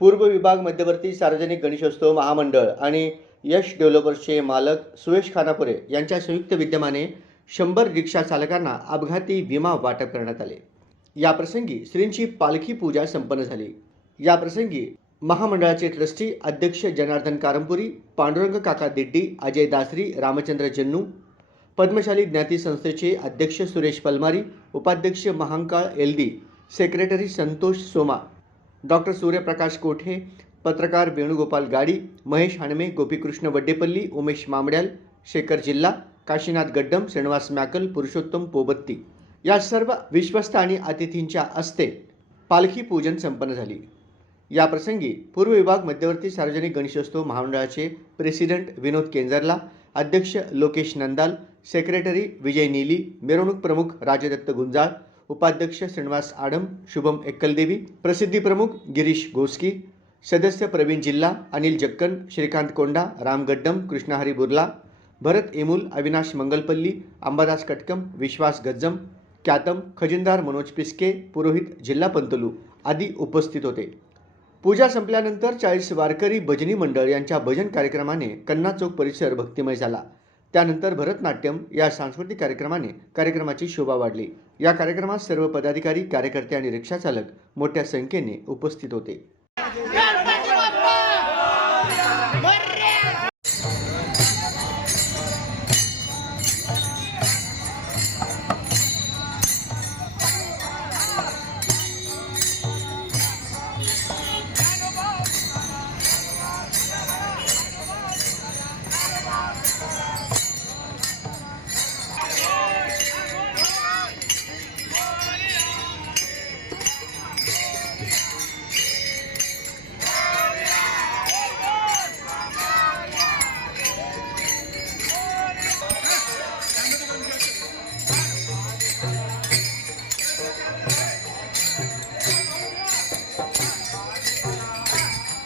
पूर्व विभाग मध्यवर्ती सार्वजनिक गणेशोत्सव महामंडळ आणि यश डेव्हलपर्सचे मालक सुयश खानापुरे यांच्या संयुक्त विद्यमाने शंभर रिक्षा चालकांना अपघाती विमा वाटप करण्यात आले. याप्रसंगी श्रींची पालखी पूजा संपन्न झाली. याप्रसंगी महामंडळाचे ट्रस्टी अध्यक्ष जनार्दन कारंपुरी पांडुरंग काका दिड्डी अजय दासरी रामचंद्र जन्नू पद्मशाली ज्ञाती संस्थेचे अध्यक्ष सुरेश पलमारी उपाध्यक्ष महांकाळ एलदी सेक्रेटरी संतोष सोमा डॉक्टर सूर्यप्रकाश कोठे पत्रकार वेणुगोपाल गाडी महेश हाणमे गोपीकृष्ण वड्डेपल्ली उमेश मामड्याल शेखर जिल्हा काशीनाथ गड्डम श्रीनिवास मॅकल पुरुषोत्तम पोबत्ती. या सर्व विश्वस्त आणि अतिथींच्या हस्ते पालखी पूजन संपन्न झाली. याप्रसंगी पूर्व विभाग मध्यवर्ती सार्वजनिक गणेशोत्सव महामंडळाचे प्रेसिडेंट विनोद केंजरला अध्यक्ष लोकेश नंदाल सेक्रेटरी विजय नीली मिरवणूक प्रमुख राजदत्त गुंजाळ उपाध्यक्ष श्रीनिवास आडम शुभम एक्कलदेवी प्रसिद्धी प्रमुख गिरीश गोस्की सदस्य प्रवीण जिल्हा अनिल जक्कन श्रीकांत कोंडा राम गड्डम कृष्णहरी बुर्ला भरत एमुल अविनाश मंगलपल्ली अंबादास कटकम विश्वास गज्जम क्यातम खजिनदार मनोज पिस्के पुरोहित जिल्हा पंतलू आदी उपस्थित होते. पूजा संपल्यानंतर चाळीस वारकरी भजनी मंडळ यांच्या भजन कार्यक्रमाने कन्ना चौक परिसर भक्तिमय झाला. त्यानंतर भरतनाट्यम या सांस्कृतिक कार्यक्रमाने कार्यक्रमाची शोभा वाढली. या कार्यक्रमात सर्व पदाधिकारी कार्यकर्ते आणि रिक्षाचालक मोठ्या संख्येने उपस्थित होते.